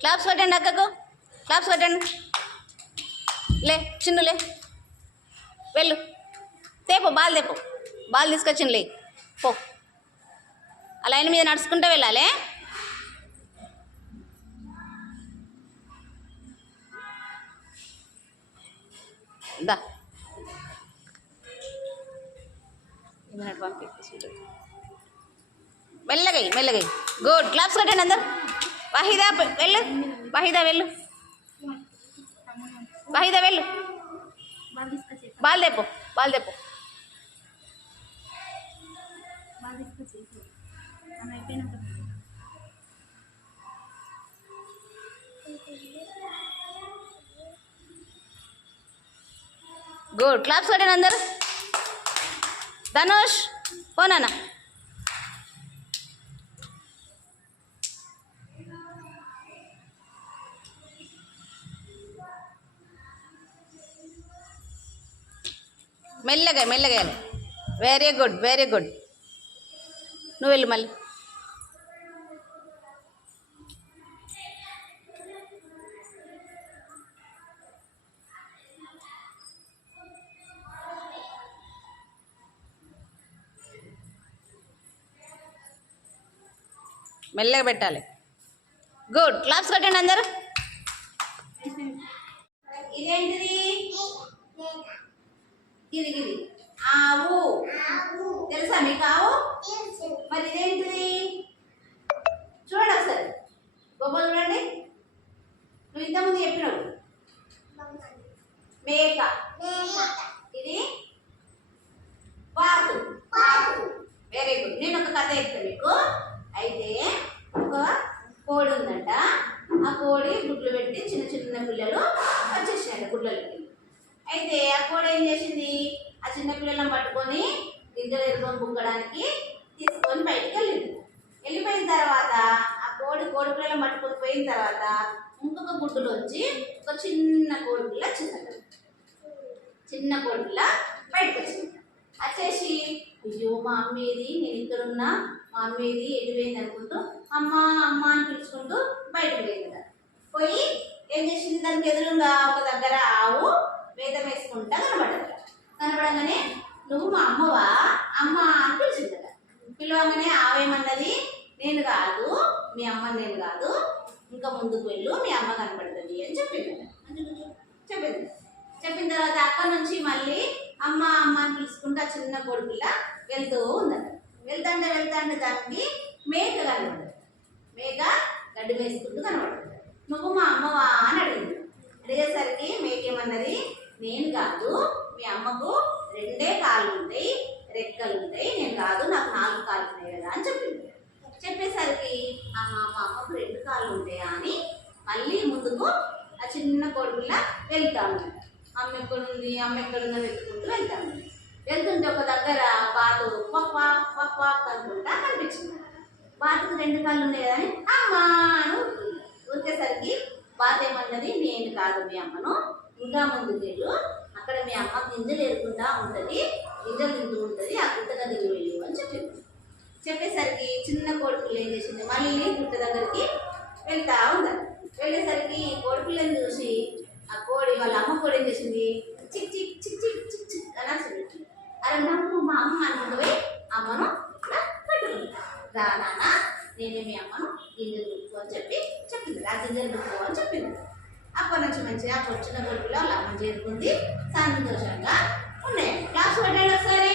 Claps కొట్టండి అక్కకు. Claps కొట్టండి. లే చిన్ను లే. వెళ్ళు. తేపో బాల్ తేపు. బాల్ తీసుకొచ్చింది లే. పో. ఆ లైన్ మీద నడుచుకుంటూ వెళ్ళాలి. దా. మెల్లగై మెల్లగై గుడ్. క్లాప్స్ కట్టండి అందరు. వాహిదా వెళ్ళు. వాహిదా వెళ్ళు. వాహిదా వెళ్ళు. బాల్ బాల్దేపు తెప్పు బాల్ తెప్పు. గుడ్. క్లాప్స్ కట్టండి అందరు. ధనుష్ పోనా మెల్లగా మెల్లగా వెరీ గుడ్ వెరీ గుడ్ నువ్వు వెళ్ళు మళ్ళీ. మెల్లగా పెట్టాలి. గుడ్ క్లాప్స్ కట్టండి అందరు. ఇదేంటిది? ఇది ఆవు. తెలుసా మీకు ఆవు? మరి ఇదేంటిది? చూడండి ఒకసారి. గొప్ప చూడండి. నువ్వు ఇంతకుముందు చెప్పినావు. మేక. ఇది? బాతు వెరీ గుడ్ నేను ఒక కథ చెప్తాను మీకు. అయితే ఒక కోడి ఉందంట. ఆ కోడి గుడ్లు పెట్టి చిన్న చిన్న పిల్లలు వచ్చేసినాయి గుడ్లకి అయితే ఆ కోడి ఏం చేసింది? చిన్నపిల్లలను పట్టుకొని గింజలు ఎరుకొని బుక్కడానికి తీసుకొని బయటికి వెళ్ళింది. వెళ్ళిపోయిన తర్వాత ఆ కోడి కోడి పిల్లలను పట్టుకొని పోయిన తర్వాత ఇంకొక గుడ్డులోంచి ఒక చిన్న కోడి పిల్ల వచ్చిందట. చిన్న కోడి పిల్ల బయటకు వచ్చింది. వచ్చేసి అయ్యో మా అమ్మేది నేను ఇక్కడున్నా మా అమ్మేది ఎడిపోయింది అనుకుంటూ అమ్మ అమ్మ అని పిలుచుకుంటూ బయటకు పోయింది పోయి ఏం చేసింది? దానికి ఎదురుగా ఒక దగ్గర ఆవు వేదం వేసుకుంటా కనబడదు. కనబడగానే నువ్వు మా అమ్మవా? అమ్మ అని పిలిచింది కదా పిలవగానే ఆవేమన్నది నేను కాదు మీ అమ్మ నేను కాదు ఇంకా ముందుకు వెళ్ళు మీ అమ్మ కనపడుతుంది అని చెప్పింది చెప్పింది. చెప్పిన తర్వాత అక్కడి నుంచి మళ్ళీ అమ్మ అమ్మ అని పిలుచుకుంటూ చిన్న కొడుకుల వెళ్తూ ఉందట. వెళ్తాంటే వెళ్తాంటే దానికి మేక కనబడదు మేక గడ్డి వేసుకుంటూ కనబడుతుంది నువ్వు మా అమ్మవా? అని అడిగింది. అడిగేసరికి మేక ఏమన్నది నేను కాదు మీ అమ్మకు రెండే కాళ్ళు ఉంటాయి రెక్కలు ఉంటాయి నేను కాదు నాకు నాలుగు కాళ్ళు ఉన్నాయి కదా అని చెప్పింది. చెప్పేసరికి ఆహా మా అమ్మకు రెండు కాళ్ళు ఉంటాయా అని మళ్ళీ ముందుకు ఆ చిన్న కొడుకులా వెళ్తా అమ్మ ఎక్కడుంది? అమ్మ ఎక్కడుందో వెతుకుంటూ వెళ్తాను వెళ్తుంటే ఒక దగ్గర బాతు పప్ప పప్ప అనుకుంటా కనిపించింది. బాతుకు రెండు కాళ్ళు ఉన్నాయి కదా అని అమ్మా అని ఊరికేసరికి బాత ఏమన్నది నేను కాదు మీ అమ్మను. ఇంకా ముందుకు వెళ్ళు అక్కడ మీ అమ్మ గింజలు ఎరుకుంటా ఉంటుంది గింజలు తింటూ ఉంటుంది ఆ గుట్ట దగ్గరికి వెళ్ళు అని చెప్పింది చెప్పేసరికి చిన్న కొడుకులు ఏం చేసింది? మళ్ళీ గుట్ట దగ్గరికి వెళ్తా ఉన్నారు వెళ్ళేసరికి కొడుకులను చూసి ఆ కోడి వాళ్ళ అమ్మ కోడి ఏం చేసింది? చిక్ చిక్ చిక్ చిక్ చిక్ చిక్ అని అసలు అరే నమ్ము మా అమ్మ అనుకుంటే అమ్మను ఇట్లా పెట్టుకుంది. రా నాన్న నేనే మీ అమ్మను గింజలు దుక్కు అని చెప్పి చెప్పింది. ఆ గింజలు దుక్కు అని చెప్పింది. అప్పటి నుంచి మంచిగా ఆ వచ్చిన కొడుకులో వాళ్ళ చేరుకుంది సంతోషంగా ఉన్నాయి క్లాస్ పెట్టండి ఒకసారి